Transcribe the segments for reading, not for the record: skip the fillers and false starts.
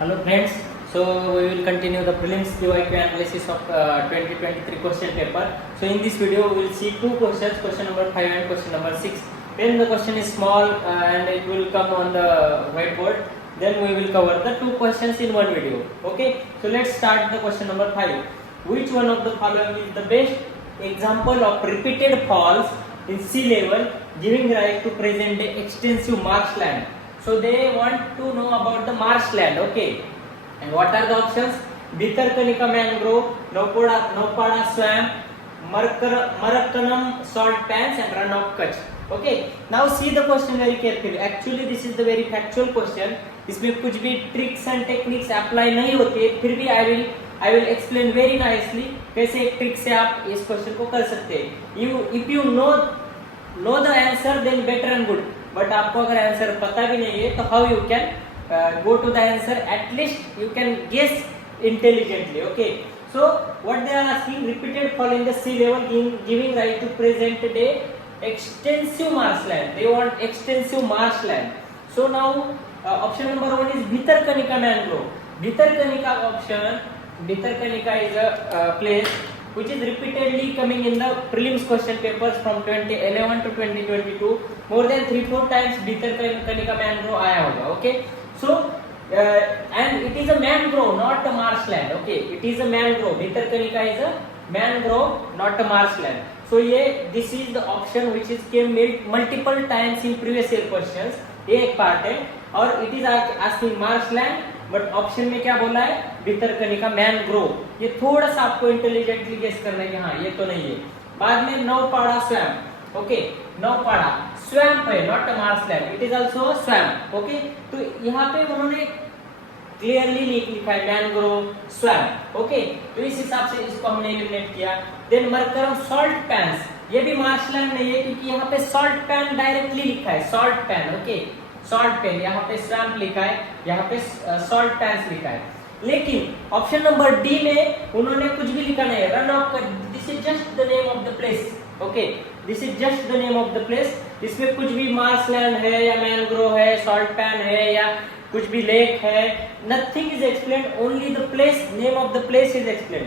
Hello friends, so we will continue the prelims QIQ analysis of 2023 question paper. So in this video we will see two questions, question number 5 and question number 6. When the question is small and it will come on the whiteboard, then we will cover the two questions in one video. Okay, so let's start the question number 5. Which one of the following is the best example of repeated falls in sea level giving rise to present day extensive marshland? So they want to know about the marshland, okay? And what are the options? Bhitarkanika mangrove, Nopada swamp, Marakkanam salt pans and run of Kutch. Okay, now see the question very carefully. Actually this is the very factual question. इसमें कुछ भी tricks and techniques apply नहीं होती है, फिर भी I will explain very nicely कैसे एक ट्रिक से आप इस क्वेश्चन को कर सकते हैं. If you know the answer then better and good, but आपको अगर आंसर पता भी नहीं है तो how you can go to the answer, at least you can guess intelligently. Okay, so what they are asking, repeated fall in the sea level giving rise to present day extensive marshland. They want extensive marshland. So now option number 1 is Bhitarkanika mangrove. Bhitarkanika option, Bhitarkanika is a place which is repeatedly coming in the prelims question papers from 2011 to 2022. More than 3-4 times Bhitarkanika mangrove आया होगा. Okay, so and it is a mangrove, not a marshland. Okay, it is a mangrove. Bhitarkanika is a mangrove, not a marshland. So ये this is the option which is came multiple times in previous year questions. ये एक part है और it is asking marshland, but option में क्या बोला है, Bhitarkanika mangrove. ये थोड़ा सा आपको इंटेलिजेंटली गेस करना है कि हाँ ये तो नहीं है. बाद में Naupada swamp. Okay, Naupada swamp है, not a marshland, it is also swamp. Okay, तो यहाँ पे उन्होंने क्लियरली लिखा है मैनग्रोव स्वैम्प. ओके, तो इस हिसाब से इसको हमने एलिमिनेट किया. देन मरकरम सॉल्ट पैन्स, ये भी मार्शलैंड नहीं है क्योंकि यहाँ पे सॉल्ट पैन डायरेक्टली लिखा है, salt pan. Okay, salt pan, यहाँ पे स्वैम्प लिखा है, यहाँ पे सॉल्ट पैन्स लिखा है. लेकिन ऑप्शन नंबर डी में उन्होंने कुछ भी लिखा नहीं है, run of, this is just the name of the place. Okay, this is just the name of the place. इसमें कुछ भी मार्शलैंड है या मैनग्रोव है, सॉल्ट पैन है या कुछ भी लेक है, nothing is explain, only the place, name of the place is explain.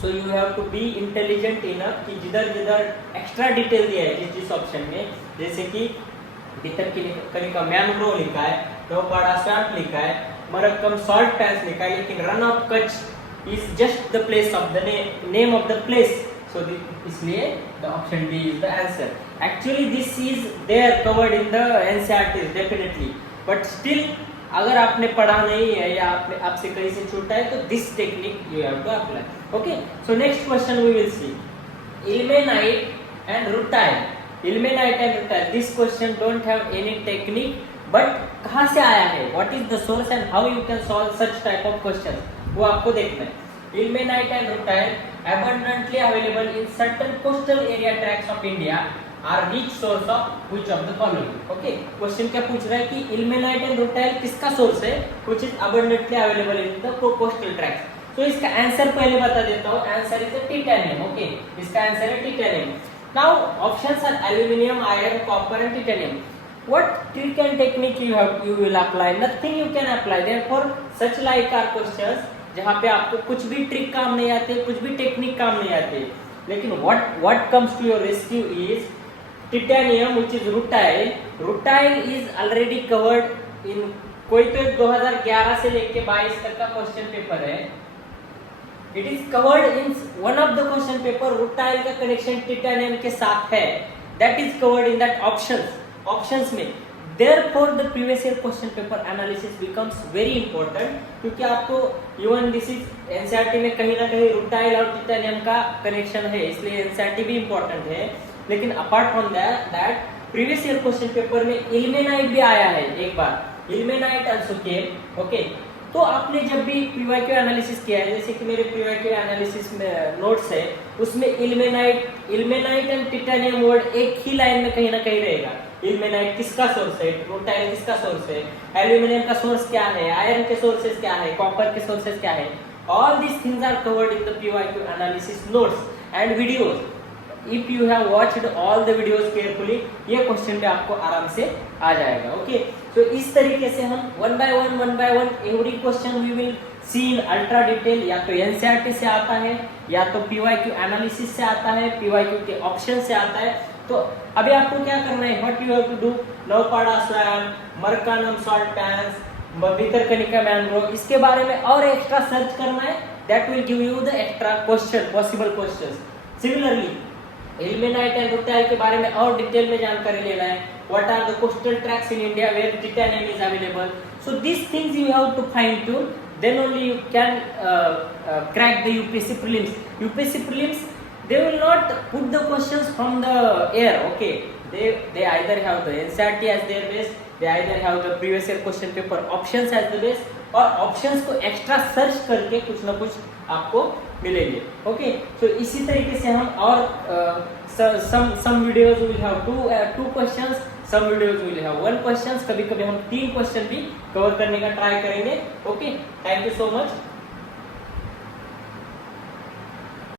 So you have to be intelligent enough कि जिधर जिधर एक्स्ट्रा डिटेल दिया है जिस ऑप्शन में, जैसे कि भितरकनिका मैनग्रोव लिखा है, नौपाड़ा स्वैम्प लिखा है, मरक्कम सॉल्ट पैन्स लिखा है, लेकिन run of Kutch is just the place of the name of the place. So इसलिए the option B is the answer. Actually this is there covered in the NCERT definitely, but still अगर आपने पढ़ा नहीं है या आपसे कहीं से छूटा है तो this technique you have to apply. Okay, so next question we will see ilmenite and rutile. Ilmenite and rutile, this question don't have any technique, but कहाँ से आया है, what is the source and how you can solve such type of questions, वो आपको देखना है. Ilmenite and rutile abundantly available in certain coastal area tracts of India are rich source of which of the following. Okay, question क्या पूछ रहा है कि ilmenite and rutile किसका सोर्स है, which is abundantly available in the coastal tracts. तो इसका answer पहले बता देता हूँ. Answer is titanium. ओके, इसका आंसर है titanium. Now options are aluminium, iron, copper and titanium. What trick and technique you will apply? Nothing you can apply. Therefore, such like are questions जहाँ पे आपको कुछ भी ट्रिक काम नहीं आते, कुछ भी टेक्निक काम नहीं आते, लेकिन what comes to your rescue is titanium which is rutile. Rutile is already covered in, कोई तो 2011 से लेके 22 तक का क्वेश्चन पेपर है, it is covered in one of the question paper. rutile का कनेक्शन टिटेनियम के साथ है, that is covered in that options में. Therefore the previous year question paper analysis becomes very important, क्योंकि आपको even this is NCERT में कहीं ना कहीं rutile और titanium का कनेक्शन है, इसलिए NCERT भी important है. लेकिन apart from that previous year question paper में ilmenite भी आया है एक बार, ilmenite also came. okay, तो आपने जब भी PYQ एनालिसिस किया है, जैसे कि मेरे PYQ एनालिसिस में नोट्स है, उसमें ilmenite एंड टिटेनियम वर्ड एक ही लाइन में कहीं ना कहीं रहेगा. ilmenite किसका सोर्स है, rutile किसका सोर्स है, एल्यूमिनियम का सोर्स क्या है, आयरन के सोर्सेस क्या है, कॉपर के सोर्सेस क्या है. All this things are covered in the PYQ analysis notes and videos. If you have watched all the videos carefully, ये क्वेश्चन भी आपको आराम से आ जाएगा। ओके, तो इस तरीके से हम one by one every question we will see in ultra detail. या तो एनसीईआरटी से आता है, या तो पीवाईक्यू एनालिसिस से आता है, पीवाईक्यू के ऑप्शन से आता है। तो अभी आपको क्या करना है, what you have to do, Naupada स्वयं, Marakkanam salt pans, Bhitarkanika mangrove, इसके बारे में और एक्स्ट्रा सर्च करना है। That will give you the extra question, possible questions. Similarly ilmenite and rutile के बारे में और डिटेल में जानकारी लेना है। What are the coastal tracts in India where titanium is available. So this things you have to fine tune, then only you can crack the UPSC prelims. UPSC prelims, they will not put the questions from the air. Okay, they either have the NCERT as their base, they either have the previous year question paper options as the base, और options को extra search करके कुछ ना कुछ आपको मिलेंगे। Okay, तो इसी तरीके से हम और some videos will have two questions, some videos will have one questions, कभी कभी हम 3 क्वेश्चन भी कवर करने का ट्राई करेंगे। Okay, thank you so much.